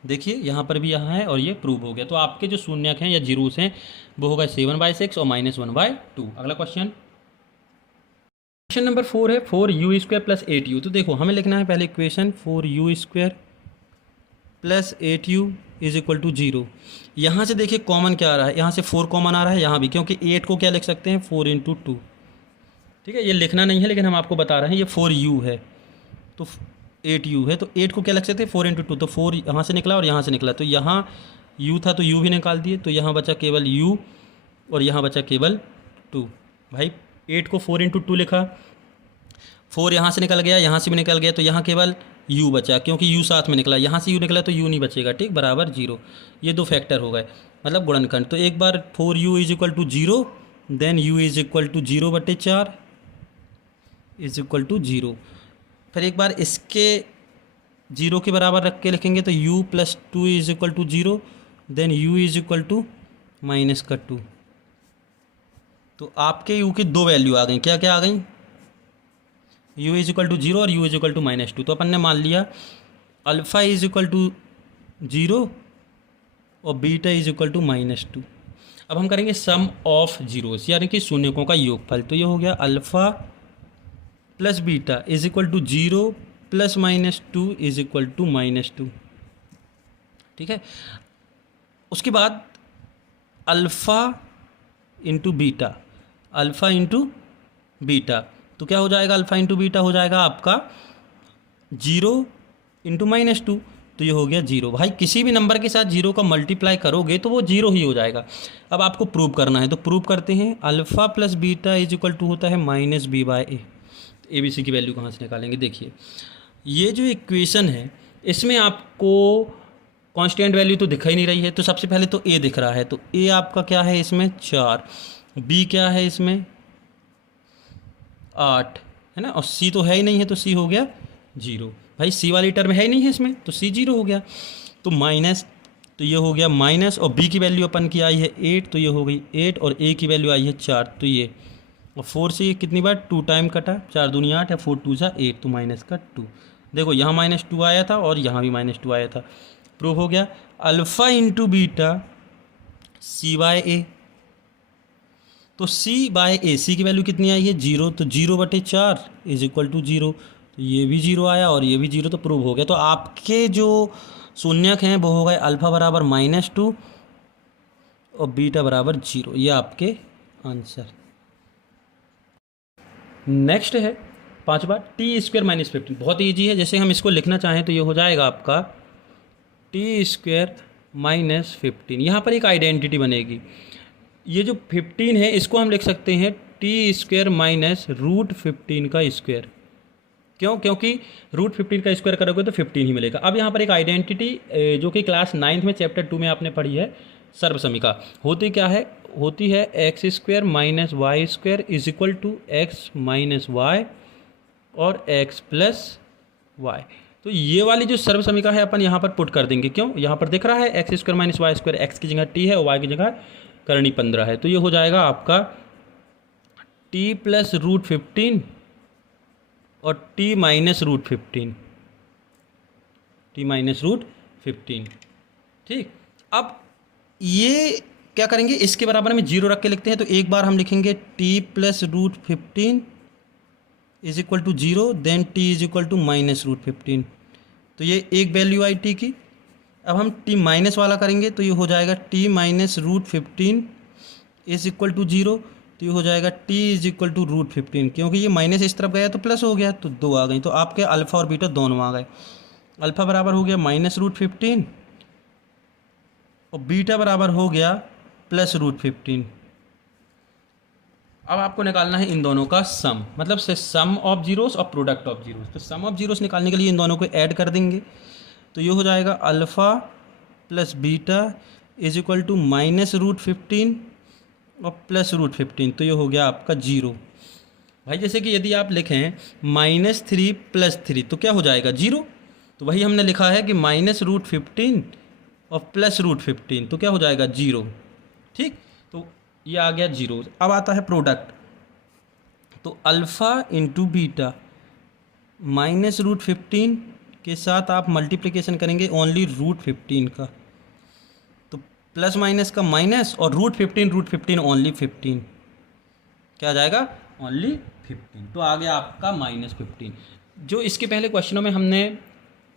देखिए यहाँ पर भी यहाँ है और ये प्रूव हो गया। तो आपके जो शून्यक हैं या जीरोस हैं वो होगा 7/6 और -1/2। अगला क्वेश्चन नंबर 4 है 4u² + 8u। तो देखो हमें लिखना है पहले equation 4u² + 8u is equal to 0। यहाँ से देखिए कॉमन क्या आ रहा है, यहाँ से 4 कॉमन आ रहा है यहाँ भी, क्योंकि 8 को क्या लिख सकते हैं? 4 × 2, ठीक है। ये लिखना नहीं है लेकिन हम आपको बता रहे हैं, ये 4u है तो 8u है, तो 8 को क्या लिख सकते हैं? 4 × 2, तो 4 यहाँ से निकला और यहाँ से निकला, तो यहाँ u था तो u भी निकाल दिए, तो यहाँ बचा केवल u और यहाँ बचा केवल 2। भाई 8 को 4 × 2 लिखा, 4 यहाँ से निकल गया, यहाँ से भी निकल गया, तो यहाँ केवल u बचा, क्योंकि u साथ में निकला, यहाँ से u निकला तो u नहीं बचेगा, ठीक, बराबर 0। ये 2 फैक्टर हो गए, मतलब गुणनखंड। तो एक बार 4u is equal to 0, then u is equal to 0/4 is equal to 0। फिर एक बार इसके 0 के बराबर रख के लिखेंगे तो u + 2 is equal to 0, then u is equal to -2। तो आपके u की 2 वैल्यू आ गई, क्या क्या आ गई? u इज इक्वल टू 0 और u इज इक्वल टू -2। तो अपन ने मान लिया अल्फ़ा इज इक्वल टू 0 और बीटा इज इक्वल टू -2। अब हम करेंगे सम ऑफ जीरोस, यानी कि शून्यकों का योगफल। तो ये हो गया alpha plus beta is equal to 0 plus minus two is equal to -2, ठीक है। उसके बाद alpha into beta, alpha into beta, तो क्या हो जाएगा, अल्फ़ा इंटू बीटा हो जाएगा आपका 0 इंटू -2, तो ये हो गया 0। भाई किसी भी नंबर के साथ 0 का मल्टीप्लाई करोगे तो वो 0 ही हो जाएगा। अब आपको प्रूव करना है, तो प्रूव करते हैं। Alpha plus beta is equal to होता है -b/a। ए बी सी की वैल्यू कहाँ से निकालेंगे, देखिए ये जो इक्वेशन है इसमें आपको कांस्टेंट वैल्यू तो दिखाई नहीं रही है, तो सबसे पहले तो ए दिख रहा है, तो ए आपका क्या है इसमें 4, बी क्या है इसमें 8, है ना, और सी तो है ही नहीं है, तो सी हो गया 0। भाई सी वाली टर्म है ही नहीं है इसमें, तो सी 0 हो गया। तो माइनस, तो ये हो गया माइनस, और बी की वैल्यू अपन की आई है 8, तो ये हो गई 8, और ए की वैल्यू आई है 4, तो ये, और 4 से ये कितनी बार 2 टाइम कटा, 4 दूनी 8 है, 4 2 8, तो माइनस का 2। देखो यहाँ -2 आया था और यहाँ भी -2 आया था, प्रूव हो गया। अल्फ़ा इंटू बीटा c/a, तो c/a, सी की वैल्यू कितनी आई है 0, तो 0/4 इज इक्वल टू 0, तो ये भी 0 आया और ये भी 0, तो प्रूव हो गया। तो आपके जो शून्यक हैं वो हो गए अल्फ़ा बराबर -2 और बीटा बराबर 0, ये आपके आंसर। नेक्स्ट है 5वां, t² -15, बहुत ईजी है। जैसे हम इसको लिखना चाहें तो ये हो जाएगा आपका t² -15। यहाँ पर एक आइडेंटिटी बनेगी, ये जो 15 है इसको हम लिख सकते हैं t² -√15 का स्क्वायर। क्यों? क्योंकि √15 का स्क्वायर करोगे तो 15 ही मिलेगा। अब यहाँ पर एक आइडेंटिटी जो कि क्लास 9th में चैप्टर 2 में आपने पढ़ी है, सर्वसमीका, होती क्या है, होती है x² -y² is equal to x - y और x + y। तो ये वाली जो सर्वसमीका है अपन यहाँ पर पुट कर देंगे। क्यों? यहाँ पर दिख रहा है x² - y², x की जगह t है और y की जगह करनी 15 है, तो ये हो जाएगा आपका t + √15 और t - √15, t - √15, ठीक। अब ये क्या करेंगे, इसके बराबर में 0 रख के लिखते हैं, तो एक बार हम लिखेंगे t + √15 is equal to 0, then t is equal to -√15, तो ये एक वैल्यू आई t की। अब हम t माइनस वाला करेंगे तो ये हो जाएगा t - √15 इज इक्वल टू 0, तो ये हो जाएगा t इज इक्वल टू √15, क्योंकि ये माइनस इस तरफ गया तो प्लस हो गया, तो 2 आ गई, तो आपके अल्फ़ा और बीटा दोनों आ गए। अल्फ़ा बराबर हो गया -√15 और बीटा बराबर हो गया +√15। अब आपको निकालना है इन दोनों का सम, मतलब से सम ऑफ जीरोस और प्रोडक्ट ऑफ जीरोस। तो सम ऑफ जीरोस निकालने के लिए इन दोनों को ऐड कर देंगे, तो ये हो जाएगा alpha plus beta is equal to -√15 और +√15, तो ये हो गया आपका 0। भाई जैसे कि यदि आप लिखें -3 + 3 तो क्या हो जाएगा 0, तो वही हमने लिखा है कि -√15 और +√15 तो क्या हो जाएगा 0, ठीक। तो ये आ गया 0। अब आता है प्रोडक्ट, तो अल्फ़ा इंटू बीटा -√15 के साथ आप मल्टीप्लिकेशन करेंगे ओनली √15 का, तो प्लस माइनस का माइनस और √15 ओनली 15, क्या आ जाएगा ओनली 15, तो आ गया आपका -15। जो इसके पहले क्वेश्चनों में हमने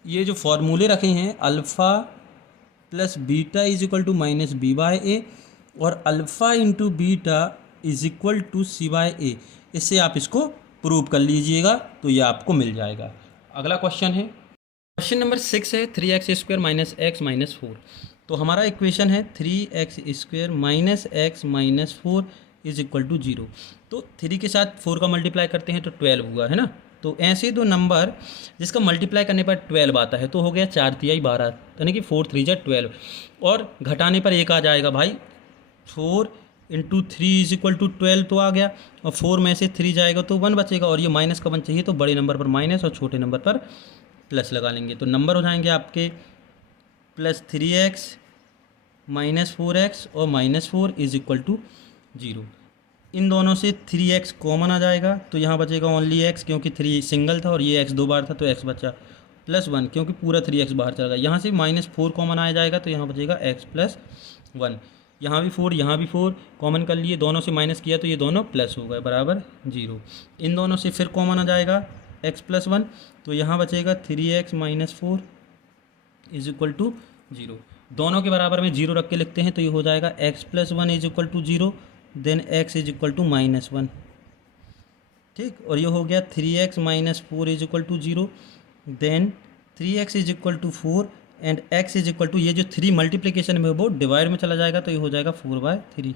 ये जो फॉर्मूले रखे हैं, alpha plus beta is equal to -b/a और alpha into beta is equal to c/a, इससे आप इसको प्रूव कर लीजिएगा तो ये आपको मिल जाएगा। अगला क्वेश्चन है, क्वेश्चन नंबर 6 है 3x² - x - 4। तो हमारा इक्वेशन है 3x² - x - 4 is equal to 0। तो 3 के साथ 4 का मल्टीप्लाई करते हैं तो 12 हुआ, है ना। तो ऐसे दो नंबर जिसका मल्टीप्लाई करने पर 12 आता है, तो हो गया 4 तिहाई 12, यानी कि 4 3 = 12, और घटाने पर एक आ जाएगा भाई, 4 × 3 इज इक्वल टू 12 तो आ गया, और 4 में से 3 जाएगा तो 1 बचेगा, और ये माइनस का 1 चाहिए तो बड़े नंबर पर माइनस और छोटे नंबर पर प्लस लगा लेंगे, तो नंबर हो जाएंगे आपके +3x - 4x और -4 इज इक्वल टू 0। इन दोनों से 3x कॉमन आ जाएगा, तो यहाँ बचेगा ओनली x, क्योंकि 3 सिंगल था और ये x 2 बार था, तो x बचा +1, क्योंकि पूरा 3x बाहर चला गया। यहाँ से -4 कॉमन आ जाएगा, तो यहाँ बचेगा x + 1। यहाँ भी 4, यहाँ भी 4 कॉमन कर लिए, दोनों से माइनस किया तो ये दोनों प्लस हो गए बराबर 0। इन दोनों से फिर कॉमन आ जाएगा एक्स प्लस वन, तो यहाँ बचेगा 3x minus 4 is equal to 0। दोनों के बराबर में 0 रख के लिखते हैं तो ये हो जाएगा x plus one is equal to 0, then x is equal to minus 1। ठीक, और ये हो गया 3x minus 4 is equal to 0, then 3x is equal to 4 and x is equal to, ये जो 3 मल्टीप्लिकेशन में वो डिवाइड में चला जाएगा तो ये हो जाएगा 4/3।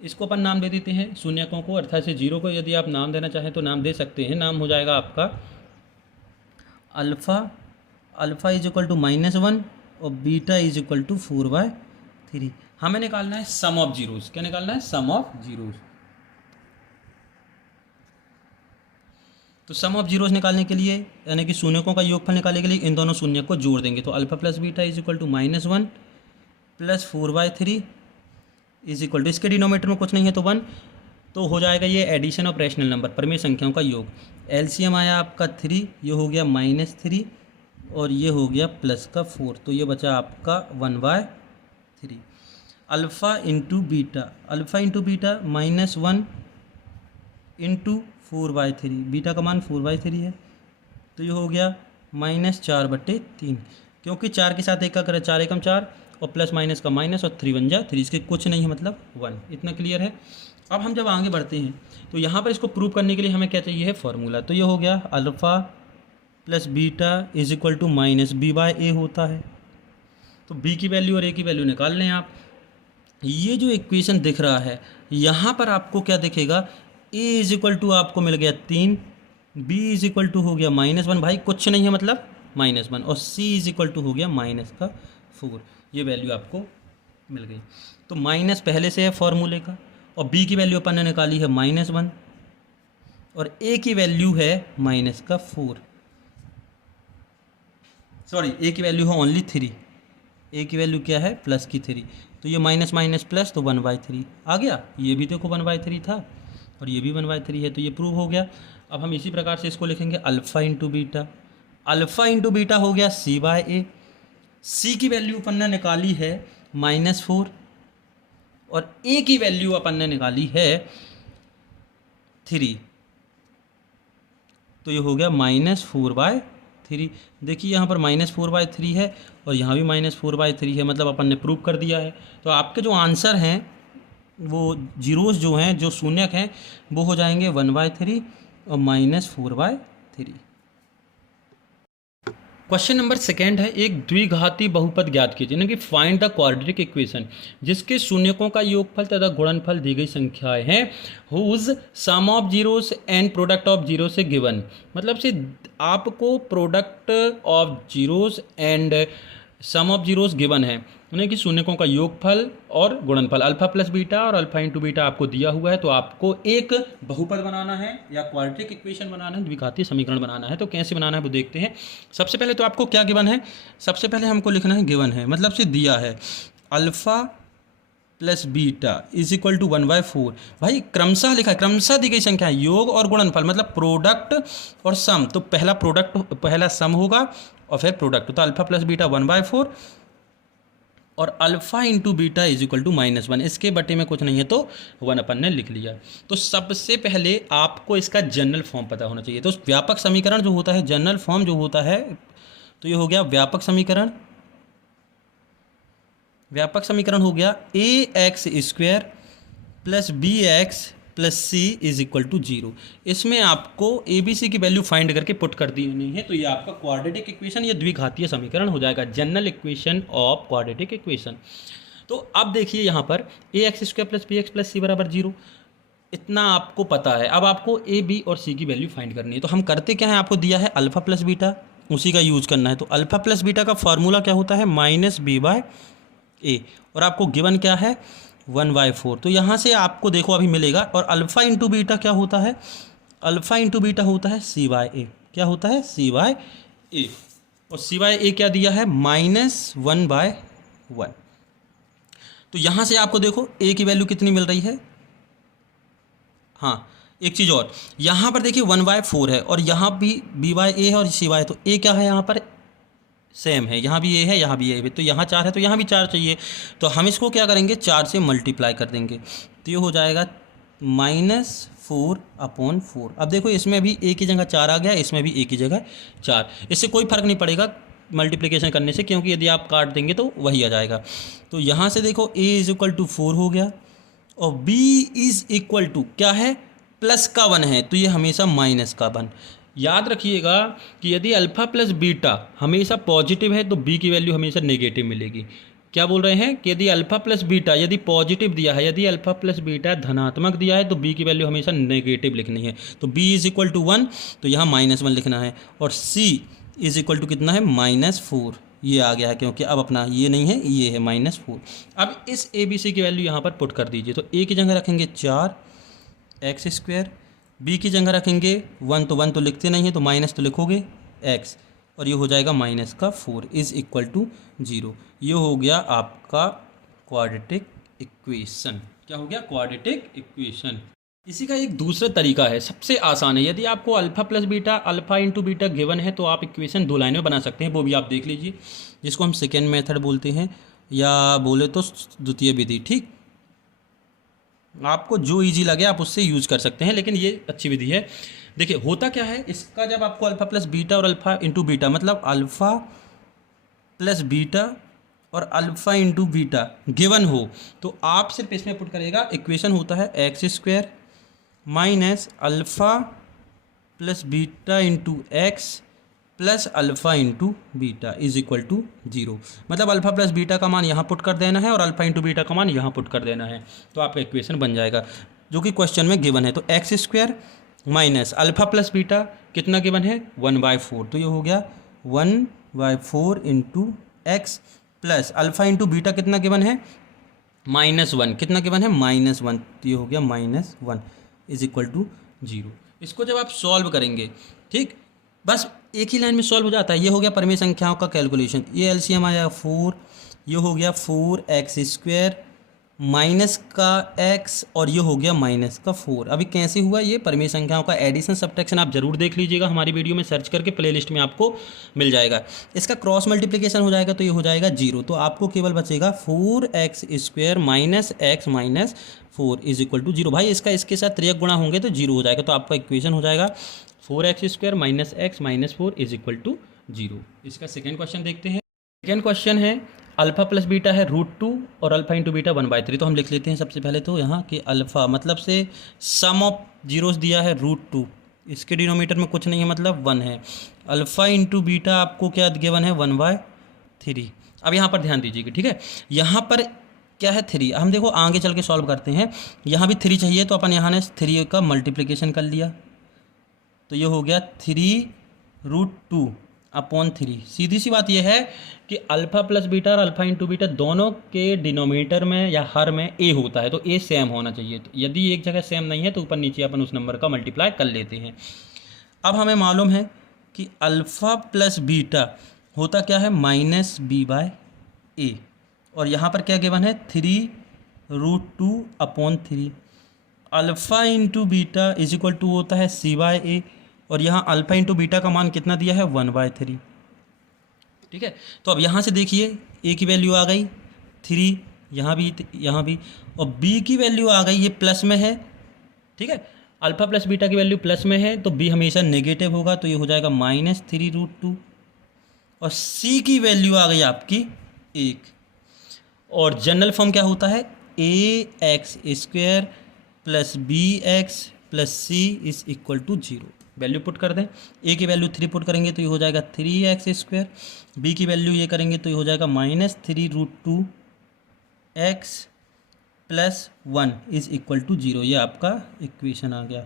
इसको अपन नाम दे देते हैं शून्यकों को, अर्थात से 0 को यदि आप नाम देना चाहें तो नाम दे सकते हैं। नाम हो जाएगा आपका alpha, alpha is equal to -1 और बीटा इज इक्वल टू 4/3। हमें निकालना है सम ऑफ जीरोस। क्या निकालना है? सम ऑफ जीरोस। तो सम ऑफ जीरोस निकालने के लिए, यानी कि शून्यकों का योगफल निकालने के लिए इन दोनों शून्य को जोड़ देंगे। तो alpha plus beta is equal to -1 plus 4/3 is equal to, इसके डिनोमीटर में कुछ नहीं है तो 1, तो हो जाएगा ये एडिशन ऑफ रैशनल नंबर, परिमेय संख्याओं का योग। एलसीएम आया आपका 3, ये हो गया -3 और ये हो गया प्लस का 4, तो ये बचा आपका 1/3। Alpha into beta, alpha into beta -1 into 4/3, beta का मान 4/3 है, तो ये हो गया -4/3, क्योंकि 4 के साथ एक का करें 4 एकम 4 और प्लस माइनस का माइनस और 3 1 जा 3, इसके कुछ नहीं है मतलब 1। इतना क्लियर है। अब हम जब आगे बढ़ते हैं तो यहाँ पर इसको प्रूव करने के लिए हमें क्या चाहिए है? फॉर्मूला। तो ये हो गया alpha plus beta is equal to -b/a होता है। तो b की वैल्यू और a की वैल्यू निकाल लें आप। ये जो इक्वेशन दिख रहा है यहाँ पर आपको क्या दिखेगा? a इज इक्वल टू आपको मिल गया 3, b इज इक्वल टू हो गया -1, भाई कुछ नहीं है मतलब -1, और c इज इक्वल टू हो गया -4। ये वैल्यू आपको मिल गई। तो माइनस पहले से है फॉर्मूले का, और b की वैल्यू अपन ने निकाली है -1 और a की वैल्यू है -4, सॉरी a की वैल्यू है ओनली 3, a की वैल्यू क्या है? प्लस की 3, तो ये माइनस माइनस प्लस तो 1/3 आ गया। ये भी देखो 1/3 था और ये भी 1/3 है, तो ये प्रूव हो गया। अब हम इसी प्रकार से इसको लिखेंगे alpha into beta, alpha into beta हो गया c/a, c की वैल्यू अपन ने निकाली है -4 और a की वैल्यू अपन ने निकाली है 3, तो ये हो गया -4/3। देखिए यहाँ पर -4/3 है और यहाँ भी -4/3 है, मतलब अपन ने प्रूव कर दिया है। तो आपके जो आंसर हैं वो जीरोस जो हैं, जो शून्यक हैं, वो हो जाएंगे 1/3 और -4/3। क्वेश्चन नंबर 2 है, एक द्विघाती बहुपद ज्ञात कीजिए, यानी कि फाइंड द क्वाड्रेटिक इक्वेशन जिसके शून्यकों का योगफल तथा गुणनफल दी गई संख्याएं हैं, whose sum of zeros and product of zero से गिवन। मतलब से आपको product of zeros and sum of zeros given है, यानी कि शून्यकों का योगफल और गुणनफल अल्फा प्लस बीटा और अल्फा इंटू बीटा आपको दिया हुआ है। तो आपको एक बहुपद बनाना है या क्वाड्रेटिक इक्वेशन बनाना है, द्विघातीय समीकरण बनाना है। तो कैसे बनाना है वो देखते हैं। सबसे पहले तो आपको क्या गिवन है? सबसे पहले हमको लिखना है गिवन है, मतलब से दिया है alpha plus beta is equal to 1/4। भाई क्रमशः लिखा है, क्रमशः दी गई संख्या, योग और गुणनफल, मतलब प्रोडक्ट और सम। तो पहला प्रोडक्ट, पहला सम होगा और फिर प्रोडक्ट। तो अल्फा प्लस बीटा 1/4 और alpha into beta is equal to -1, इसके बटे में कुछ नहीं है तो 1 अपन ने लिख लिया। तो सबसे पहले आपको इसका जनरल फॉर्म पता होना चाहिए। तो व्यापक समीकरण जो होता है, जनरल फॉर्म जो होता है, तो ये हो गया व्यापक समीकरण। व्यापक समीकरण हो गया ax² plus bx plus c is equal to 0। इसमें आपको ए बी सी की वैल्यू फाइंड करके पुट कर दी नहीं है, तो ये आपका क्वाड्रेटिक इक्वेशन या द्विघातीय समीकरण हो जाएगा, general equation of quadratic equation. तो अब देखिए यहाँ पर ax² plus bx plus c बराबर 0, इतना आपको पता है। अब आपको ए बी और सी की वैल्यू फाइंड करनी है। तो हम करते क्या है, आपको दिया है अल्फ़ा प्लस बीटा, उसी का यूज़ करना है। तो अल्फ़ा प्लस बीटा का फॉर्मूला क्या होता है? -b/a, और आपको गिवन क्या है? 1/4। तो यहाँ से आपको देखो अभी मिलेगा। और अल्फ़ा इंटू बीटा क्या होता है? अल्फ़ा इंटू बीटा होता है c/a। क्या होता है? c/a। और c/a क्या दिया है? -1/1। तो यहाँ से आपको देखो a की वैल्यू कितनी मिल रही है। हाँ, एक चीज़ और, यहाँ पर देखिए 1/4 है और यहाँ भी b/a है और c/a, तो a क्या है यहाँ पर? सेम है, यहाँ भी a है, यहाँ भी a है, तो यहाँ 4 है तो यहाँ भी 4 चाहिए। तो हम इसको क्या करेंगे? 4 से मल्टीप्लाई कर देंगे, तो ये हो जाएगा 4/4। अब देखो इसमें भी ए की जगह 4 आ गया, इसमें भी ए की जगह 4। इससे कोई फ़र्क नहीं पड़ेगा मल्टीप्लिकेशन करने से, क्योंकि यदि आप काट देंगे तो वही आ जाएगा। तो यहाँ से देखो a इज इक्वल टू 4 हो गया और b इज इक्वल टू क्या है, प्लस का 1 है तो ये हमेशा माइनस का 1। याद रखिएगा कि यदि अल्फ़ा प्लस बीटा हमेशा पॉजिटिव है तो b की वैल्यू हमेशा नेगेटिव मिलेगी। क्या बोल रहे हैं कि यदि अल्फ़ा प्लस बीटा यदि पॉजिटिव दिया है, यदि अल्फ़ा प्लस बीटा धनात्मक दिया है तो b की वैल्यू हमेशा नेगेटिव लिखनी है। तो b इज इक्वल टू 1 तो यहाँ -1 लिखना है और c इज इक्वल टू कितना है, -4। ये आ गया है क्योंकि अब अपना ये नहीं है, ये है -4। अब इस ए बी सी की वैल्यू यहाँ पर पुट कर दीजिए। तो a की जगह रखेंगे 4x², b की जगह रखेंगे 1 तो 1 तो लिखते नहीं है तो माइनस तो लिखोगे x, और ये हो जाएगा -4 इज इक्वल टू 0। ये हो गया आपका क्वाड्रेटिक इक्वेशन। क्या हो गया, क्वाड्रेटिक इक्वेशन। इसी का एक दूसरा तरीका है, सबसे आसान है। यदि आपको alpha plus beta alpha into beta given है तो आप इक्वेशन 2 लाइन में बना सकते हैं, वो भी आप देख लीजिए, जिसको हम सेकेंड मेथड बोलते हैं या बोले तो द्वितीय विधि। ठीक, आपको जो इजी लगे आप उससे यूज कर सकते हैं, लेकिन ये अच्छी विधि है। देखिए होता क्या है इसका, जब आपको अल्फ़ा प्लस बीटा और अल्फ़ा इंटू बीटा मतलब अल्फ़ा प्लस बीटा और अल्फ़ा इंटू बीटा गिवन हो तो आप सिर्फ इसमें पुट करेगा, इक्वेशन होता है x² minus alpha plus beta into x plus alpha into beta is equal to 0। मतलब अल्फ़ा प्लस बीटा का मान यहाँ पुट कर देना है और अल्फ़ा इंटू बीटा का मान यहाँ पुट कर देना है, तो आपका इक्वेशन बन जाएगा जो कि क्वेश्चन में गिवन है। तो x² minus alpha plus beta कितना गिवन है, 1/4, तो ये हो गया 1/4 into x plus alpha into beta कितना गिवन है, -1, कितना गिवन है, -1, तो ये हो गया -1 इज इक्वल टू 0। इसको जब आप सॉल्व करेंगे, ठीक, बस एक ही लाइन में सॉल्व हो जाता है। ये हो गया परिमेय संख्याओं का कैलकुलेशन, ये एलसीएम आया 4, ये हो गया 4x² माइनस का x और ये हो गया माइनस का 4। अभी कैसे हुआ ये परिमेय संख्याओं का एडिशन सब्ट्रैक्शन, आप जरूर देख लीजिएगा, हमारी वीडियो में सर्च करके प्लेलिस्ट में आपको मिल जाएगा। इसका क्रॉस मल्टीप्लिकेशन हो जाएगा तो ये हो जाएगा 0, तो आपको केवल बचेगा 4x² minus x minus 4 is equal to 0। भाई इसका इसके साथ त्रियक गुणा होंगे तो 0 हो जाएगा, तो आपका इक्वेशन हो जाएगा 4x² minus x minus 4 is equal to 0। इसका सेकेंड क्वेश्चन देखते हैं। सेकेंड क्वेश्चन है अल्फ़ा प्लस बीटा है √2 और अल्फ़ा इंटू बीटा 1/3। तो हम लिख लेते हैं सबसे पहले तो यहाँ कि अल्फ़ा मतलब से सम ऑफ जीरोस दिया है √2, इसके डिनोमीटर में कुछ नहीं है मतलब 1 है। अल्फ़ा इंटू बीटा आपको क्या गिवन है, 1/3। अब यहाँ पर ध्यान दीजिएगा, ठीक है, यहाँ पर क्या है 3। हम देखो आगे चल के सॉल्व करते हैं, यहाँ भी 3 चाहिए तो अपन यहाँ ने 3 का मल्टीप्लिकेशन कर लिया तो ये हो गया 3√2/3। सीधी सी बात यह है कि अल्फ़ा प्लस बीटा और अल्फ़ा इंटू बीटा दोनों के डिनोमिनेटर में या हर में ए होता है, तो ए सेम होना चाहिए। तो यदि एक जगह सेम नहीं है तो ऊपर नीचे अपन उस नंबर का मल्टीप्लाई कर लेते हैं। अब हमें मालूम है कि अल्फ़ा प्लस बीटा होता क्या है, -b/a, और यहाँ पर क्या गिवन है 3√2/3। Alpha into beta is equal to होता है c/a, और यहाँ अल्फ़ा इंटू बीटा का मान कितना दिया है, 1/3। ठीक है, तो अब यहाँ से देखिए a की वैल्यू आ गई 3, यहाँ भी, और b की वैल्यू आ गई, ये प्लस में है, ठीक है, अल्फ़ा प्लस बीटा की वैल्यू प्लस में है तो b हमेशा नेगेटिव होगा, तो ये हो जाएगा -3√2, और c की वैल्यू आ गई आपकी 1, और जनरल फॉर्म क्या होता है, ax² plus bx plus c is equal to 0। Value put कर दें, a की वैल्यू 3 पुट करेंगे तो ये हो जाएगा 3x², b की वैल्यू ये करेंगे तो ये हो जाएगा -3√2x plus 1 is equal to 0। ये आपका इक्वेशन आ गया।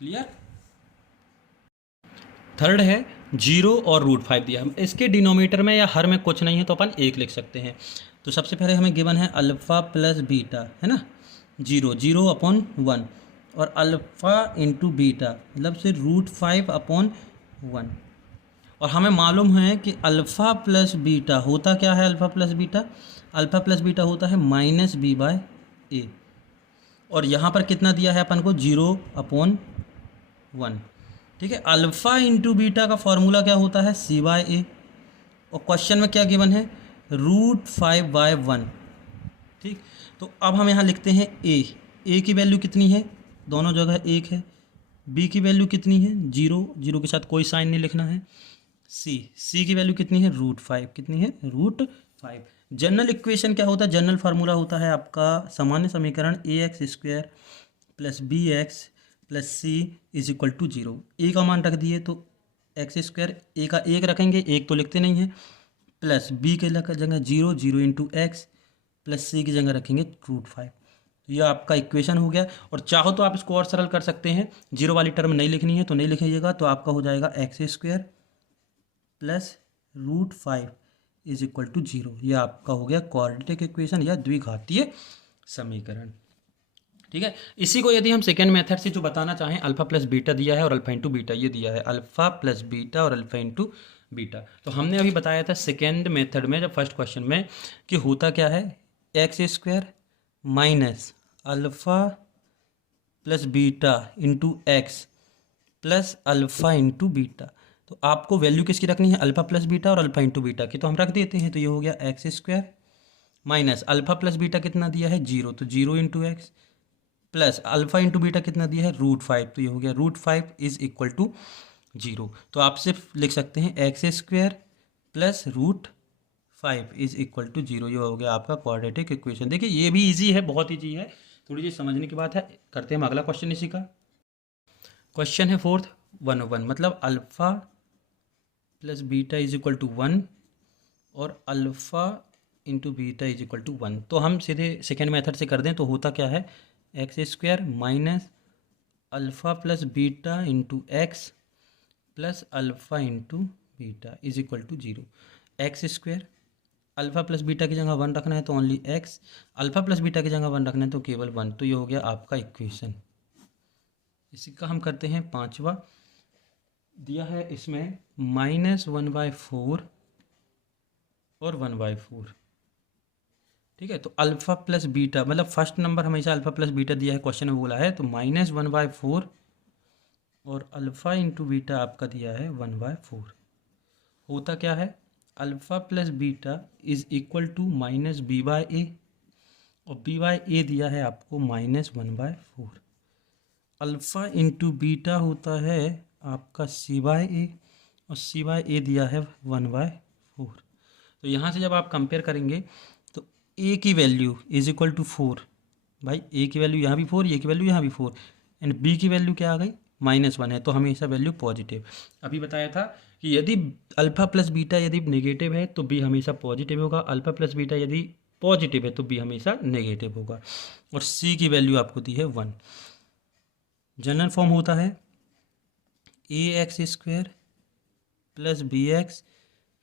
क्लियर। थर्ड है 0 और √5 दिया, हम इसके डिनोमिनेटर में या हर में कुछ नहीं है तो अपन 1 लिख सकते हैं। तो सबसे पहले हमें गिवन है अल्फ़ा प्लस बीटा, है ना, 0/1, और अल्फ़ा इंटू बीटा मतलब से √5/1, और हमें मालूम है कि अल्फ़ा प्लस बीटा होता क्या है, अल्फ़ा प्लस बीटा होता है -b/a, और यहाँ पर कितना दिया है अपन को, 0/1। ठीक है, अल्फ़ा इंटू बीटा का फॉर्मूला क्या होता है, c/a, और क्वेश्चन में क्या गिवन है, √5/1। ठीक, तो अब हम यहाँ लिखते हैं a की वैल्यू कितनी है, दोनों जगह 1 है। b की वैल्यू कितनी है 0, 0 के साथ कोई साइन नहीं लिखना है। c की वैल्यू कितनी है √5, कितनी है √5। जनरल इक्वेशन क्या होता है, जनरल फार्मूला होता है आपका सामान्य समीकरण ax² + bx + c = 0। a का मान रख दिए तो x², a का 1 रखेंगे, 1 तो लिखते नहीं है, प्लस b के जगह 0, 0 × x प्लस c की जगह रखेंगे √5। तो ये आपका इक्वेशन हो गया। और चाहो तो आप इसको और सरल कर सकते हैं, 0 वाली टर्म नहीं लिखनी है तो नहीं लिखिएगा, तो आपका हो जाएगा x² + √5 = 0। यह आपका हो गया क्वाड्रेटिक इक्वेशन या द्विघातीय समीकरण। ठीक है। इसी को यदि हम सेकेंड मेथड से जो बताना चाहें, अल्फा प्लस बीटा दिया है और अल्फा इंटू बीटा ये दिया है, अल्फा प्लस बीटा और अल्फा इंटू बीटा। तो हमने अभी बताया था सेकेंड मेथड में, जब फर्स्ट क्वेश्चन में, कि होता क्या है x² minus alpha plus beta into x plus alpha into beta. तो आपको वैल्यू किसकी रखनी है, अल्फा प्लस बीटा और अल्फा इंटू बीटा की, तो हम रख देते हैं। तो ये हो गया x² minus alpha plus beta कितना दिया है 0, तो 0 × x plus alpha into beta कितना दिया है √5, तो ये हो गया √5 = 0। तो आप सिर्फ लिख सकते हैं x² + √5 = 0। ये हो गया आपका क्वाड्रेटिक इक्वेशन। देखिए ये भी इजी है, बहुत ईजी है, थोड़ी सी समझने की बात है। करते हैं हम अगला क्वेश्चन इसी का। क्वेश्चन है 4th 101, मतलब अल्फा प्लस बीटा = 1 और अल्फा इंटू बीटा = 1। तो हम सीधे सेकेंड मेथड से कर दें तो होता क्या है x² minus alpha plus beta into x plus alpha into beta = 0। x² alpha plus beta की जगह 1 रखना है तो only x, alpha plus beta की जगह 1 रखना है तो केवल 1। तो ये हो गया आपका इक्वेशन। इसी का हम करते हैं पांचवा। दिया है इसमें -1/4 और 1/4। ठीक है। तो अल्फा प्लस बीटा, मतलब फर्स्ट नंबर हमेशा अल्फा प्लस बीटा दिया है, क्वेश्चन में बोला है, तो -1/4 और अल्फा इंटू बीटा आपका दिया है 1/4। होता क्या है अल्फा प्लस बीटा = -b/a और b/a दिया है आपको -1/4। अल्फा इंटू बीटा होता है आपका c/a और c/a दिया है 1/4। तो यहाँ से जब आप कंपेयर करेंगे तो a की वैल्यू = 4, भाई a की वैल्यू यहाँ भी 4, a की वैल्यू यहाँ भी 4, एंड b की वैल्यू क्या आ गई -1 है, तो हमेशा वैल्यू पॉजिटिव। अभी बताया था कि यदि अल्फा प्लस बीटा यदि नेगेटिव है तो b हमेशा पॉजिटिव होगा, अल्फा प्लस बीटा यदि पॉजिटिव है तो b हमेशा नेगेटिव होगा। और c की वैल्यू आपको दी है 1। जनरल फॉर्म होता है ax² + bx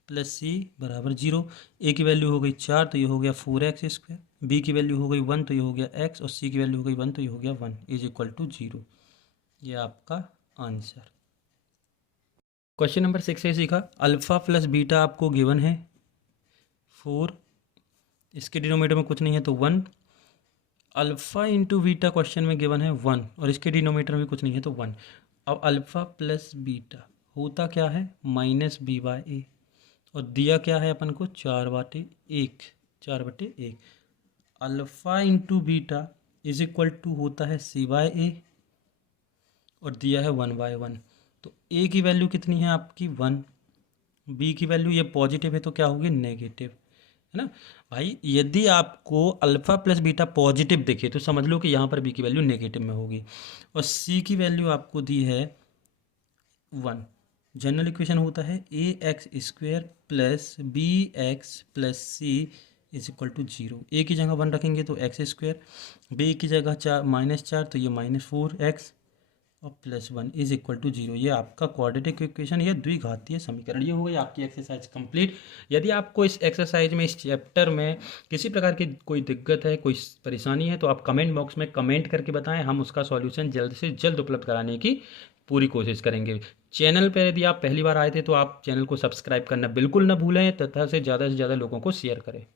+ c = 0। a की वैल्यू हो गई 4 तो ये हो गया 4x², b की वैल्यू हो गई 1 तो ये हो गया x, और c की वैल्यू हो गई 1 तो ये हो गया 1 = 0। ये आपका आंसर। क्वेश्चन नंबर 6 से सीखा, अल्फा प्लस बीटा आपको गिवन है 4, इसके डिनोमिनेटर में कुछ नहीं है तो 1, अल्फा इंटू बीटा क्वेश्चन में गिवन है 1 और इसके डिनोमिनेटर में कुछ नहीं है तो 1। अब अल्फा प्लस बीटा होता क्या है -b/a और दिया क्या है अपन को 4/1। अल्फा इंटू बीटा = होता है c/a और दिया है 1/1। तो a की वैल्यू कितनी है आपकी 1, b की वैल्यू ये पॉजिटिव है तो क्या होगी नेगेटिव, है ना भाई। यदि आपको अल्फा प्लस बीटा पॉजिटिव दिखे तो समझ लो कि यहाँ पर b की वैल्यू नेगेटिव में होगी, और c की वैल्यू आपको दी है 1। जनरल इक्वेशन होता है ax² + bx + c = 0। a की जगह 1 रखेंगे तो x², b की जगह -4 तो ये -4x और +1 = 0। ये आपका क्वाड्रेटिक इक्वेशन या द्विघातीय समीकरण। ये हो गई आपकी एक्सरसाइज कंप्लीट। यदि आपको इस एक्सरसाइज में, इस चैप्टर में किसी प्रकार की कोई दिक्कत है, कोई परेशानी है, तो आप कमेंट बॉक्स में कमेंट करके बताएं, हम उसका सॉल्यूशन जल्द से जल्द उपलब्ध कराने की पूरी कोशिश करेंगे। चैनल पर यदि आप पहली बार आए थे तो आप चैनल को सब्सक्राइब करना बिल्कुल ना भूलें तथा से ज़्यादा लोगों को शेयर करें।